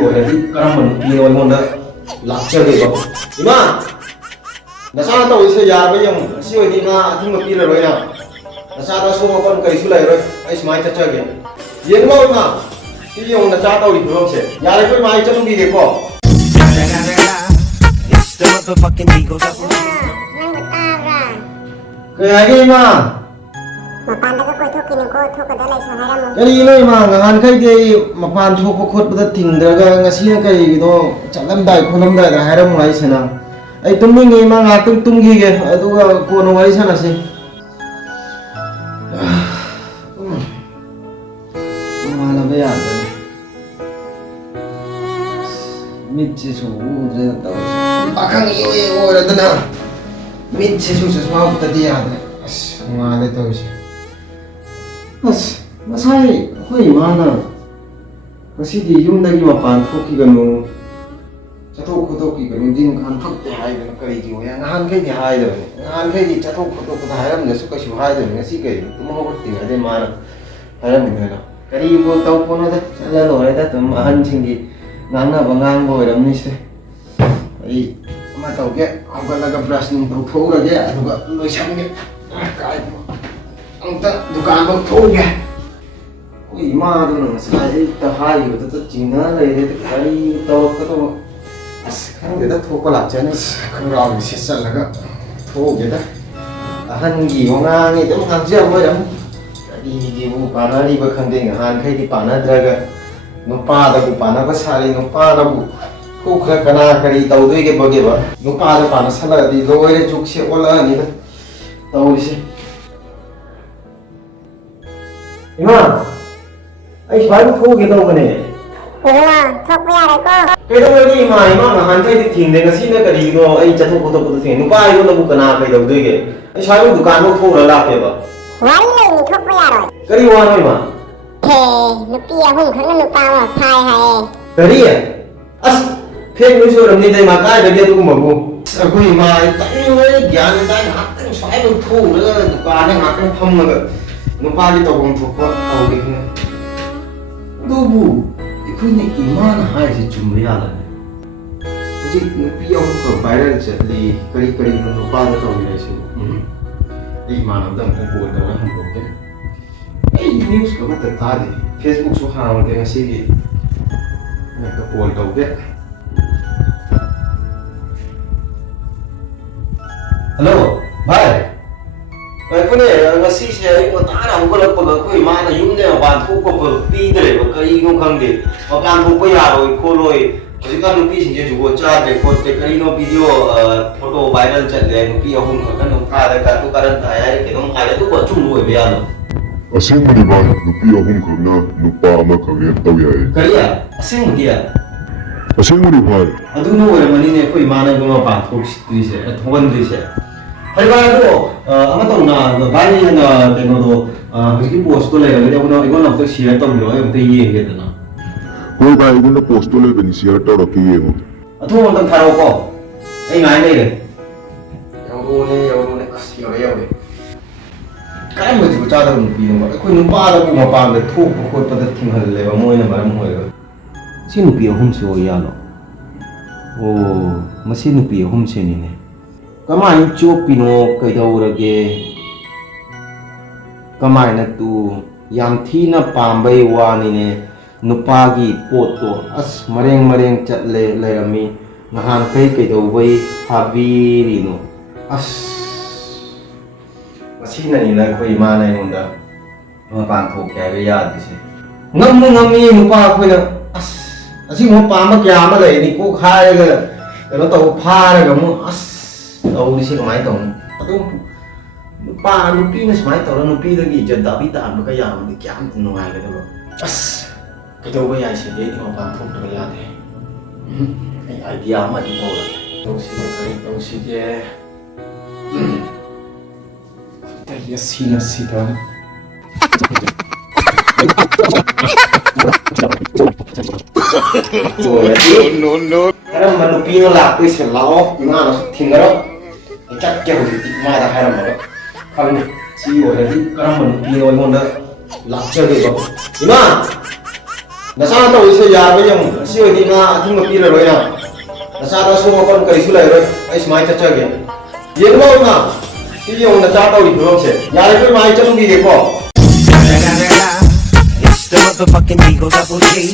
ꯑꯣꯏꯔꯗꯤ ꯀꯔꯝꯕ ꯅꯨꯄꯤꯅꯣ ꯑꯩꯉꯣꯟꯗ ꯂꯥꯛꯆꯒꯦꯕ ꯏꯃꯥ ꯅꯆꯥꯅ ꯇꯧꯔꯤꯁꯦ ꯌꯥꯔꯕ ꯌꯦꯡꯉꯨ ꯑꯁꯤ ꯑꯣꯏꯗꯤ ꯏꯃꯥ ꯑꯊꯤꯡꯕ ꯄꯤꯔꯔꯣꯏꯅ ꯅꯆꯥꯗ ꯑꯁꯣꯛ ꯑꯄꯟ ꯀꯔꯤꯁꯨ ꯂꯩꯔꯣꯏ ꯑꯩ ꯁꯨꯃꯥꯏꯅ ꯆꯠꯆꯒꯦ ꯌꯦꯡꯉꯣ ꯏꯃꯥ ꯁꯤ ꯌꯦꯡꯉꯨ ꯅꯆꯥ ꯇꯧꯔꯤ ꯐꯤꯕꯝꯁꯦ ꯌꯥꯔꯦꯀꯣ ꯏꯃꯥ ꯑꯩ ꯆꯠꯂꯨꯈꯤꯒꯦꯀꯣ ꯀꯩ ꯍꯥꯏꯒꯦ ꯏꯃꯥ ꯃꯄꯥꯟꯗꯒ ꯀꯣꯏꯊꯣꯛꯈꯤꯅꯨꯀꯣ ꯊꯣꯛꯀꯗ ꯂꯩꯁꯨ ꯍꯥꯏꯔꯝꯃꯨ ꯀꯔꯤꯅꯣ ꯏꯃꯥ ꯉꯍꯥꯟꯈꯩꯗꯤ ꯑꯩ ꯃꯄꯥꯟ ꯊꯣꯛꯄ ꯈꯣꯠꯄꯗ ꯊꯤꯡꯗ꯭ꯔꯒ ꯉꯁꯤꯅ ꯀꯔꯤꯒꯤꯅꯣ ꯆꯠꯂꯝꯗꯥꯏ ꯈꯣꯠꯂꯝꯗꯥꯏꯗ ꯍꯥꯏꯔꯝꯃꯨ ꯍꯥꯏꯁꯤꯅ ꯑꯩ ꯇꯨꯝꯅꯤꯡꯉꯦ ꯏꯃꯥ ꯉꯥꯏꯍꯥꯛꯇꯪ ꯇꯨꯝꯈꯤꯒꯦ ꯑꯗꯨꯒ ꯀꯣꯟꯅ ꯋꯥꯔꯤ ꯁꯥꯟꯅꯁꯤ ꯅꯣꯡꯉꯥꯜꯂꯕ ꯌꯥꯗ꯭ꯔꯦ ꯃꯤꯠꯁꯤꯁꯨ ꯎꯗ꯭ꯔꯦꯅ ꯇꯧꯔꯤꯁꯦ ꯄꯥꯈꯪ ꯑꯣꯏꯔꯗꯅ ꯃꯤꯠꯁꯤꯁꯨ ꯆꯁꯃꯥ ꯎꯞꯇꯗꯤ ꯌꯥꯗ꯭ꯔꯦ ꯑꯁ ꯅꯣꯡꯉꯥꯜꯂꯦ ꯇꯧꯔꯤꯁꯦ ꯑꯁ ꯉꯁꯥꯏ ꯑꯩꯈꯣꯏ ꯏꯃꯥꯅ ꯉꯁꯤꯗꯤ ꯌꯨꯝꯗꯒꯤ ꯃꯄꯥꯟ ꯊꯣꯛꯈꯤꯒꯅꯨ ꯆꯠꯊꯣꯛ ꯈꯣꯠꯇꯣꯛꯈꯤꯒꯅꯨ ꯗꯤꯟ ꯈꯥꯟ ꯐꯛꯇꯦ ꯍꯥꯏꯗꯅ ꯀꯔꯤꯒꯤ ꯑꯣꯏ ꯅꯍꯥꯟꯈꯩꯗꯤ ꯍꯥꯏꯗꯕꯅꯤ ꯅꯍꯥꯟꯈꯩꯗꯤ ꯆꯠꯊꯣꯛ ꯈꯣꯠꯇꯣꯛꯄꯗ ꯍꯥꯏꯔꯝꯗꯁꯨ ꯀꯩꯁꯨ ꯍꯥꯏꯗꯕꯅꯤ ꯉꯁꯤ ꯀꯔꯤꯒꯤ ꯇꯨꯝ ꯍꯧꯒꯠꯇ꯭ꯔꯤꯉꯩꯗ ꯃꯥꯅ ꯍꯥꯏꯔꯝꯃꯤꯗꯅ ꯀꯔꯤꯕꯨ ꯇꯧꯕꯅꯣꯗ ꯆꯠꯂ ꯂꯣꯏꯔꯦꯗ ꯑꯗꯨꯝ ꯑꯍꯟꯁꯤꯡꯒꯤ ꯉꯥꯡꯅꯕ ꯉꯥꯡꯕ ꯑꯣꯏꯔꯝꯅꯤꯁꯦ ꯑꯩ ꯑꯃ ꯇꯧꯒꯦ ꯍꯧꯒꯠꯂꯒ ꯕ꯭ꯔꯁ ꯅꯨꯡ ꯇꯧꯊꯣꯛꯎꯔꯒꯦ ꯑꯗꯨꯒ ꯂꯣꯏꯁꯟꯒꯦ ꯑꯃꯨꯛꯇ ꯗꯨꯀꯥꯟꯐꯥꯎ ꯊꯣꯛꯎꯒꯦ ꯑꯩꯈꯣꯏ ꯏꯃꯥꯗꯨꯅ ꯉꯁꯥꯏ ꯑꯌꯨꯛꯇ ꯍꯥꯏꯈꯤꯕꯗꯨꯗ ꯆꯤꯡꯅ ꯂꯩꯔꯦ ꯀꯔꯤ ꯇꯧꯔꯛꯀꯗꯧꯕ ꯑꯁ ꯈꯪꯗꯦꯗ ꯊꯣꯛꯄ ꯂꯥꯛꯆꯅꯤ ꯈꯣꯡꯒ꯭ꯔꯥꯎꯒꯤ ꯁꯦꯠꯆꯜꯂꯒ ꯊꯣꯛꯎꯒꯦꯗ ꯑꯍꯟꯒꯤ ꯋꯥꯉꯥꯡꯅꯤ ꯑꯗꯨꯝ ꯉꯥꯡꯖꯕ ꯑꯣꯏꯔꯝꯅꯤ ꯀꯔꯤꯒꯤꯕꯨ ꯄꯥꯟꯅꯔꯤꯕ ꯈꯪꯗꯦ ꯅꯍꯥꯟꯈꯩꯗꯤ ꯄꯥꯟꯅꯗ꯭ꯔꯒ ꯅꯨꯄꯥꯗꯕꯨ ꯄꯥꯟꯅꯕ ꯁꯥꯔꯤ ꯅꯨꯄꯥꯗꯕꯨ ꯊꯣꯛꯈ꯭ꯔ ꯀꯅꯥ ꯀꯔꯤ ꯇꯧꯗꯣꯏꯒꯦꯕꯒꯦꯕ ꯅꯨꯄꯥꯗ ꯄꯥꯟꯅꯁꯜꯂꯛꯑꯗꯤ ꯂꯣꯏꯔꯦ ꯖꯨꯛꯁꯦ ꯑꯣꯜꯂꯛꯑꯅꯤꯗ ꯇꯧꯔꯤꯁꯦ ꯏꯃꯥ ꯑꯩ ꯁꯨꯃꯥꯏꯅ ꯊꯣꯛꯎꯒꯦ ꯇꯧꯕꯅꯦ ꯏꯕꯨꯡꯉꯣ ꯊꯣꯛꯄ ꯌꯥꯔꯦꯀꯣ ꯀꯩꯗꯧꯔꯒꯦ ꯏꯃꯥ ꯅꯍꯥꯟꯈꯩꯗꯤ ꯊꯤꯡꯗꯦ ꯉꯁꯤꯅ ꯀꯔꯤꯒꯤꯅꯣ ꯑꯩ ꯆꯠꯊꯣꯛ ꯈꯣꯠꯇꯣꯛꯄꯗ ꯊꯤꯡꯉꯦ ꯅꯨꯄꯥ ꯑꯩꯉꯣꯟꯗꯕꯨ ꯀꯅꯥ ꯀꯩꯗꯧꯗꯣꯏꯒꯦ ꯑꯩ ꯁ꯭ꯋꯥꯏꯕꯨ ꯗꯨꯀꯥꯟꯐꯥꯎ ꯊꯣꯛꯎꯔ ꯂꯥꯛꯀꯦꯕ ꯋꯥꯔꯤ ꯂꯩꯅꯤ ꯊꯣꯛꯄ ꯌꯥꯔꯣꯏ ꯀꯔꯤ ꯋꯥꯅꯣ ꯏꯃꯥ ꯍꯦ ꯅꯨꯄꯤ ꯑꯍꯨꯝ ꯈꯛꯅ ꯅꯨꯄꯥ ꯑꯃ ꯐꯥꯏ ꯍꯥꯏꯌꯦ ꯀꯔꯤ ꯑꯁ ꯐꯦꯛ ꯅ꯭ꯌꯨꯁ ꯑꯣꯏꯔꯝꯅꯤꯗ ꯏꯃꯥ ꯀꯥꯏꯗꯒꯤ ꯑꯗꯨꯒꯨꯝꯕꯕꯨ ꯑꯩꯈꯣꯏ ꯏꯃꯥ ꯇꯟꯈ꯭ꯔꯦ ꯒ꯭ꯌꯥꯟ ꯇꯥꯏ ꯉꯥꯏꯍꯥꯛꯇꯪ ꯁ꯭ꯋꯥꯏꯐꯥꯎ ꯊꯣꯛꯎꯔꯒ ꯗꯨꯀꯥꯟꯗ ꯉꯥꯏꯍꯥꯛꯇꯪ ꯐꯝꯃꯒ ꯅꯨꯄꯥꯒꯤ ꯇꯧꯐꯝ ꯊꯣꯛꯄ ꯇꯧꯒꯦ ꯑꯗꯨꯕꯨ ꯑꯩꯈꯣꯏꯅ ꯏꯃꯥꯅ ꯍꯥꯏꯔꯤꯁꯦ ꯆꯨꯝꯕ ꯌꯥꯜꯂꯅꯤ ꯍꯧꯖꯤꯛ ꯅꯨꯄꯤ ꯑꯍꯨꯝꯈꯛ ꯚꯥꯏꯔꯦꯜ ꯆꯠꯂꯤ ꯀꯔꯤꯅꯣ ꯅꯨꯄꯥꯗ ꯇꯧꯔꯤꯉꯩꯁꯤꯕꯨ ꯑꯩ ꯏꯃꯥꯟꯅꯕꯗ ꯑꯃꯨꯛꯇꯪ ꯀꯣꯜ ꯇꯧꯔꯒ ꯍꯪꯗꯣꯛꯀꯦ ꯑꯩ ꯅ꯭ꯌꯨꯁ ꯑꯃꯠꯇ ꯇꯥꯗꯦ ꯐꯦꯁꯕꯨꯛꯁꯨ ꯍꯥꯡꯉꯗꯦ ꯉꯁꯤꯒꯤ ꯍꯦꯛꯇ ꯀꯣꯜ ꯇꯧꯒꯦ ꯍꯜꯂꯣ ꯚꯥꯏ ꯑꯩꯈꯣꯏꯅꯦ ꯉꯁꯤꯁꯦ ꯑꯌꯨꯛ ꯉꯟꯇꯥꯅ ꯍꯧꯒꯠꯂꯛꯄꯒ ꯑꯩꯈꯣꯏ ꯏꯃꯥꯅ ꯌꯨꯝꯗ ꯃꯄꯥꯟ ꯊꯣꯛꯄ ꯄꯤꯗ꯭ꯔꯦꯕ ꯀꯔꯤꯅꯣ ꯈꯪꯗꯦ ꯃꯄꯥꯟ ꯊꯣꯛꯄ ꯌꯥꯔꯣꯏ ꯈꯣꯠꯂꯣꯏ ꯍꯧꯖꯤꯛꯀꯥꯟ ꯅꯨꯄꯤꯁꯤꯡꯁꯦ ꯖꯨꯒꯣꯠ ꯆꯥꯗ꯭ꯔꯦ ꯈꯣꯠꯇ꯭ꯔꯦ ꯀꯔꯤꯅꯣ ꯚꯤꯗꯤꯑꯣ ꯐꯣꯇꯣ ꯚꯥꯏꯔꯦꯜ ꯆꯠꯂꯦ ꯅꯨꯄꯤ ꯑꯍꯨꯝ ꯈꯛꯇ ꯅꯨꯡꯊꯥꯗ ꯀꯥꯇꯨ ꯀꯥꯔꯟ ꯇꯥꯏ ꯍꯥꯏꯔꯦ ꯀꯩꯅꯣꯝ ꯍꯥꯏꯔꯦ ꯑꯗꯨꯕꯨ ꯑꯆꯨꯝꯕ ꯑꯣꯏꯕ ꯌꯥꯅꯣ ꯑꯁꯦꯡꯕꯗꯤ ꯚꯥꯏ ꯅꯨꯄꯤ ꯑꯍꯨꯝꯈꯛꯅ ꯅꯨꯄꯥ ꯑꯃꯈꯛ ꯔꯦꯞ ꯇꯧ ꯌꯥꯏ ꯀꯔꯤ ꯑꯁꯦꯡꯕꯗꯤ ꯑꯁꯦꯡꯕꯗꯤ ꯚꯥꯏ ꯑꯗꯨꯅ ꯑꯣꯏꯔꯝꯃꯅꯤꯅꯦ ꯑꯩꯈꯣꯏ ꯏꯃꯥꯅ ꯃꯄꯥꯟ ꯊꯣꯛꯇ꯭ꯔꯤꯁꯦ ꯊꯣꯛꯍꯟꯗ꯭ꯔꯤꯁꯦ ꯐꯔꯦ ꯚꯥꯏ ꯑꯗꯣ ꯑꯃ ꯇꯧꯅ ꯚꯥꯏꯅ ꯀꯩꯅꯣꯗꯣ ꯍꯧꯖꯤꯛꯀꯤ ꯄꯣꯁꯇꯣ ꯂꯩꯔꯒꯗꯤ ꯑꯩꯉꯣꯟꯗ ꯑꯝꯇ ꯁꯤꯌꯔ ꯇꯧꯕꯤꯔꯣ ꯑꯩ ꯑꯝꯇ ꯌꯦꯡꯒꯦꯗꯅ ꯍꯣꯏ ꯚꯥꯏ ꯑꯩꯉꯣꯟꯗ ꯄꯣꯁꯇꯣ ꯂꯩꯕꯅꯤ ꯁꯤꯌꯔ ꯇꯧꯔꯛꯀꯦ ꯌꯦꯡꯉꯣ ꯑꯊꯨꯕ ꯑꯝꯇꯪ ꯊꯥꯔꯛꯑꯣꯀꯣ ꯑꯩ ꯉꯥꯏ ꯂꯩꯔꯦ ꯌꯧꯔꯣꯅꯦ ꯑꯁ ꯌꯧꯔꯦ ꯀꯔꯝꯕ ꯖꯨꯒꯣꯠ ꯆꯥꯗꯕ ꯅꯨꯄꯤꯅꯣꯕ ꯑꯩꯈꯣꯏ ꯅꯨꯄꯥꯗꯕꯨ ꯃꯄꯥꯟꯗ ꯊꯣꯛꯄ ꯈꯣꯠꯄꯗ ꯊꯤꯡꯍꯜꯂꯦꯕ ꯃꯣꯏꯅ ꯃꯔꯝ ꯑꯣꯏꯔꯒ ꯁꯤ ꯅꯨꯄꯤ ꯑꯍꯨꯝꯁꯤ ꯑꯣꯏ ꯌꯥꯜꯂꯣ ꯑꯣ ꯃꯁꯤ ꯅꯨꯄꯤ ꯑꯍꯨꯝꯁꯤꯅꯤꯅꯦ ꯀꯃꯥꯏꯅ ꯆꯣꯞꯄꯤꯅꯣ ꯀꯩꯗꯧꯔꯒꯦ ꯀꯃꯥꯏꯅ ꯌꯥꯝ ꯊꯤꯅ ꯄꯥꯝꯕꯩ ꯋꯥꯅꯤꯅꯦ ꯅꯨꯄꯥꯒꯤ ꯄꯣꯠꯇꯣ ꯑꯁ ꯃꯔꯦꯡ ꯆꯠꯂꯦ ꯂꯩꯔꯝꯃꯤ ꯅꯍꯥꯟꯈꯩ ꯀꯩꯗꯧꯕꯩ ꯐꯥꯕꯤꯔꯤꯅꯣ ꯑꯁ ꯃꯁꯤꯅꯅꯤꯅ ꯑꯩꯈꯣꯏ ꯏꯃꯥꯅ ꯑꯩꯉꯣꯟꯗ ꯃꯄꯥꯟ ꯊꯣꯛꯀꯦ ꯍꯥꯏꯕ ꯌꯥꯗ꯭ꯔꯤꯁꯦ ꯉꯝꯃꯤ ꯅꯨꯄꯥ ꯑꯩꯈꯣꯏꯅ ꯑꯁ ꯑꯁꯤꯒꯨꯝꯕ ꯄꯥꯝꯕ ꯀꯌꯥ ꯑꯃ ꯂꯩꯔꯤ ꯀꯣꯛ ꯍꯥꯏꯔꯒ ꯀꯩꯅꯣ ꯇꯧ ꯐꯥꯔꯒ ꯑꯃꯨꯛ ꯑꯁ ꯇꯧꯔꯤꯁꯦ ꯀꯃꯥꯏꯅ ꯇꯧꯅꯤ ꯑꯗꯨꯝ ꯅꯨꯄꯤꯅ ꯁꯨꯃꯥꯏꯅ ꯇꯧꯔ ꯅꯨꯄꯤꯗꯒꯤ ꯏꯖꯠ ꯗꯥꯕꯤ ꯇꯥꯟꯕꯒ ꯌꯥꯝꯅꯗꯤ ꯀꯌꯥꯝ ꯅꯨꯡꯉꯥꯏꯒꯗꯕ ꯑꯁ ꯀꯩꯗꯧꯕ ꯌꯥꯏ ꯁꯤꯗꯤ ꯑꯩꯗꯤ ꯃꯄꯥꯟ ꯊꯣꯛꯇꯕ ꯌꯥꯗꯦ ꯑꯩ ꯑꯥꯏꯗꯤꯌꯥ ꯑꯃꯗꯤ ꯇꯧꯔꯒꯦ ꯀꯔꯤ ꯇꯧꯁꯤꯒꯦ ꯁꯤꯅ ꯁꯤꯗ ꯀꯔꯝꯕ ꯅꯨꯄꯤꯅꯣ ꯂꯥꯛꯇꯣꯏꯁꯦ ꯂꯥꯛꯑꯣ ꯏꯃꯥꯅꯁꯨ ꯊꯤꯡꯉꯔꯣꯏ ꯑꯩ ꯆꯠꯀꯦ ꯍꯧꯖꯤꯛꯇꯤ ꯏꯃꯥꯗ ꯍꯥꯏꯔꯝꯃꯒ ꯈꯪꯗꯦ ꯁꯤ ꯑꯣꯏꯔꯗꯤ ꯀꯔꯝꯕ ꯅꯨꯄꯤꯅꯣ ꯑꯩꯉꯣꯟꯗ ꯂꯥꯛꯆꯒꯦꯕ ꯏꯃꯥ ꯅꯁꯥꯅ ꯇꯧꯔꯤꯁꯦ ꯌꯥꯔꯕ ꯌꯦꯡꯉꯨ ꯉꯁꯤ ꯑꯣꯏꯗꯤ ꯉꯥ ꯑꯊꯤꯡꯕ ꯄꯤꯔꯔꯣꯏꯅ ꯅꯁꯥꯗ ꯑꯁꯣꯛ ꯑꯄꯟ ꯀꯔꯤꯁꯨ ꯂꯩꯔꯣꯏ ꯑꯩ ꯁꯨꯃꯥꯏꯅ ꯆꯠꯆꯒꯦ ꯌꯦꯡꯉꯨ ꯉꯥ ꯁꯤ ꯌꯦꯡꯉꯨ ꯅꯆꯥ ꯇꯧꯔꯤ ꯐꯤꯕꯝꯁꯦ ꯌꯥꯔꯤꯕ ꯏꯃꯥ ꯑꯩ ꯆꯠꯂꯨꯈꯤꯒꯦꯀꯣ It's the motherfucking Eagle Double G.